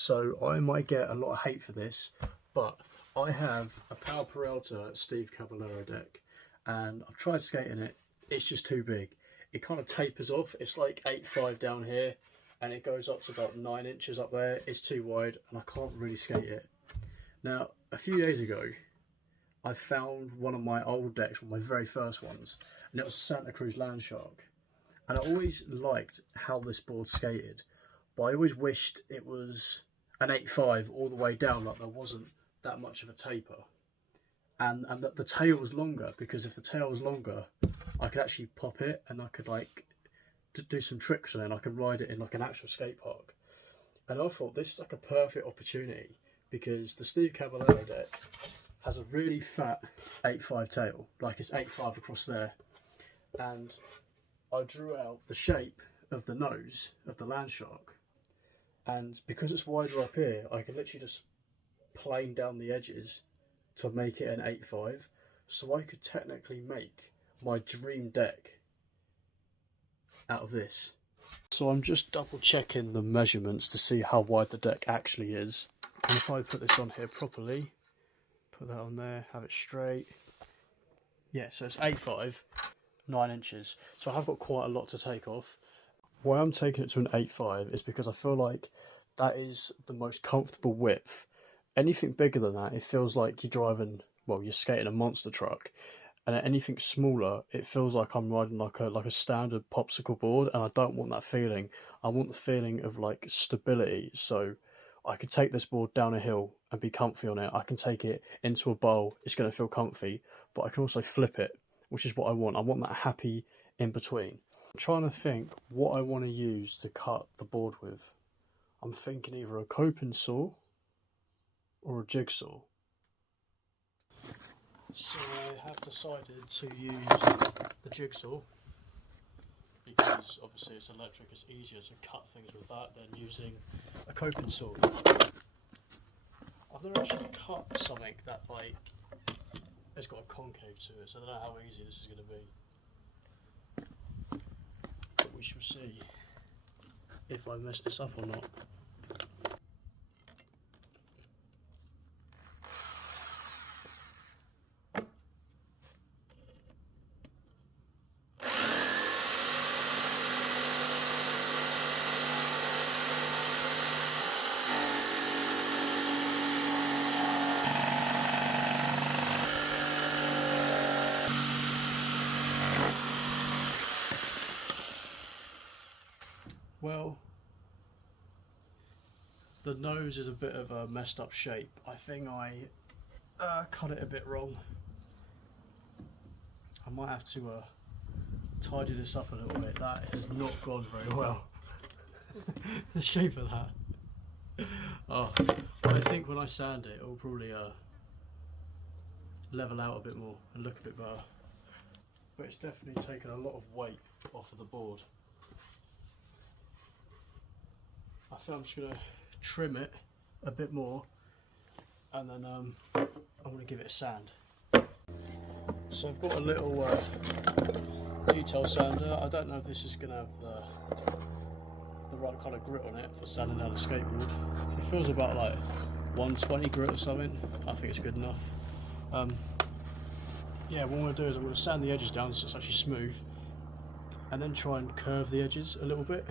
So I might get a lot of hate for this, but I have a Power Peralta Steve Caballero deck, and I've tried skating it. It's just too big. It kind of tapers off. It's like 8.5 down here, and it goes up to about 9 inches up there. It's too wide, and I can't really skate it. Now, a few days ago, I found one of my old decks, one of my very first ones, and it was a Santa Cruz Landshark. And I always liked how this board skated, but I always wished it was an 8.5 all the way down, like there wasn't that much of a taper, and that the tail was longer, because if the tail was longer I could actually pop it and I could like do some tricks on it, and I could ride it in like an actual skate park. And I thought this is like a perfect opportunity, because the Steve Caballero deck has a really fat 8.5 tail, like it's 8.5 across there, and I drew out the shape of the nose of the Landshark, and because it's wider up here, I can literally just plane down the edges to make it an 8.5, so I could technically make my dream deck out of this. So I'm just double checking the measurements to see how wide the deck actually is, and if I put this on here properly, put that on there, have it straight, yeah, so it's 8.5, 9 inches, so I have got quite a lot to take off. Why I'm taking it to an 8.5 is because I feel like that is the most comfortable width. Anything bigger than that, it feels like you're driving, well, you're skating a monster truck. And at anything smaller, it feels like I'm riding like a standard popsicle board, and I don't want that feeling. I want the feeling of like stability. So I can take this board down a hill and be comfy on it. I can take it into a bowl, it's going to feel comfy, but I can also flip it, which is what I want. I want that happy in between. I'm trying to think what I want to use to cut the board with. I'm thinking either a coping saw or a jigsaw. So I have decided to use the jigsaw, because obviously it's electric, it's easier to cut things with that than using a coping saw. I've never actually cut something that like has got a concave to it, so I don't know how easy this is going to be. But we shall see if I mess this up or not. Well, the nose is a bit of a messed up shape. I think I cut it a bit wrong. I might have to tidy this up a little bit. That has not gone very well. The shape of that. Oh, I think when I sand it, it'll probably level out a bit more and look a bit better. But it's definitely taken a lot of weight off of the board. I think I'm just going to trim it a bit more, and then I'm going to give it a sand. So I've got a little detail sander. I don't know if this is going to have the right kind of grit on it for sanding out a skateboard. It feels about like 120 grit or something. I think it's good enough. Yeah, what I'm going to do is I'm going to sand the edges down so it's actually smooth, and then try and curve the edges a little bit.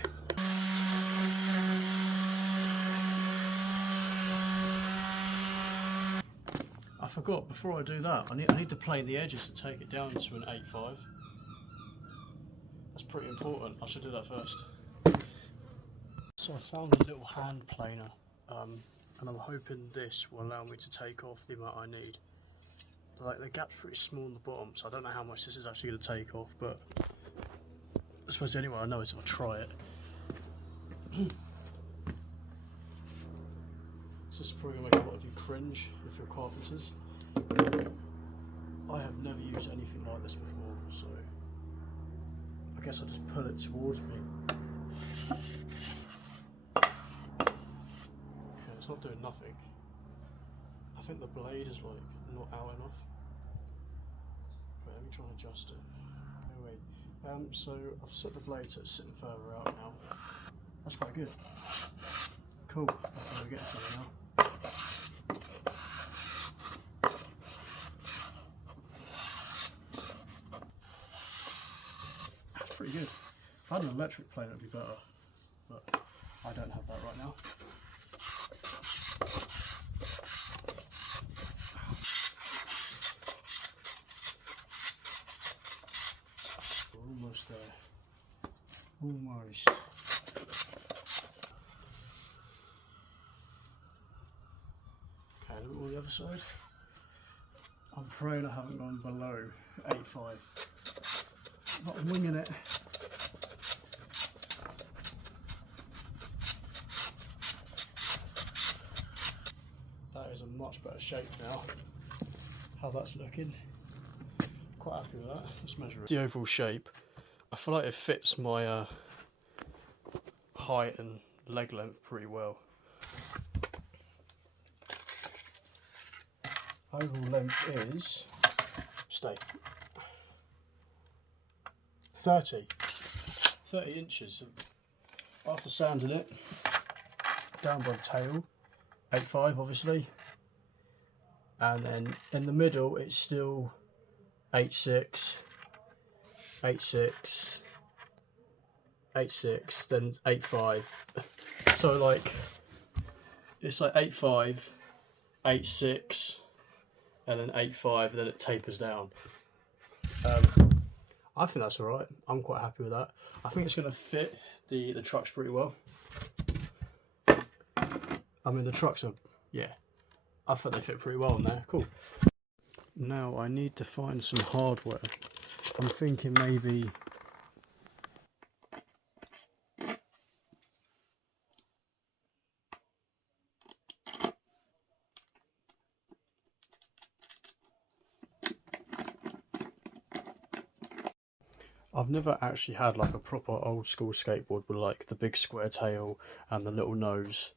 I forgot, before I do that, I need to plane the edges to take it down to an 8.5. That's pretty important. I should do that first. So I found a little hand planer, and I'm hoping this will allow me to take off the amount I need. Like, the gap's pretty small on the bottom, so I don't know how much this is actually going to take off, but I suppose the only way I know is if I try it. So this is probably going to make a lot of you cringe if you're carpenters. I have never used anything like this before, so I guess I'll just pull it towards me. Okay, it's not doing nothing. I think the blade is like not out enough. Wait, let me try and adjust it. Oh, wait. So I've set the blade so it's sitting further out now. That's quite good. Cool. We're getting something now. That's pretty good. If I had an electric plane, it'd be better, but I don't have that right now. We're almost there. Almost. Okay, look on the other side. I'm afraid I haven't gone below 8.5. But I'm winging it. That is a much better shape now. How that's looking. Quite happy with that. Let's measure it. The overall shape, I feel like it fits my height and leg length pretty well. Overall length is 30 inches. After sanding it down by the tail, 8.5 obviously, and then in the middle it's still 8.6, 8.6, 8.6, then 8.5. So like it's like 8.5, 8.6, and then 8.5, and then it tapers down. I think that's alright. I'm quite happy with that. I think it's going to fit the trucks pretty well. I mean, the trucks are, yeah, I think they fit pretty well in there. Cool. Now I need to find some hardware. I'm thinking maybe I've never actually had like a proper old school skateboard with like the big square tail and the little nose,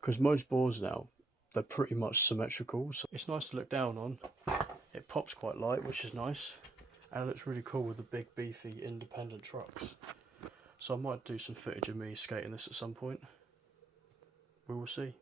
because most boards now, they're pretty much symmetrical, so it's nice to look down on. It pops quite light, which is nice, and it looks really cool with the big beefy independent trucks. So I might do some footage of me skating this at some point. We will see.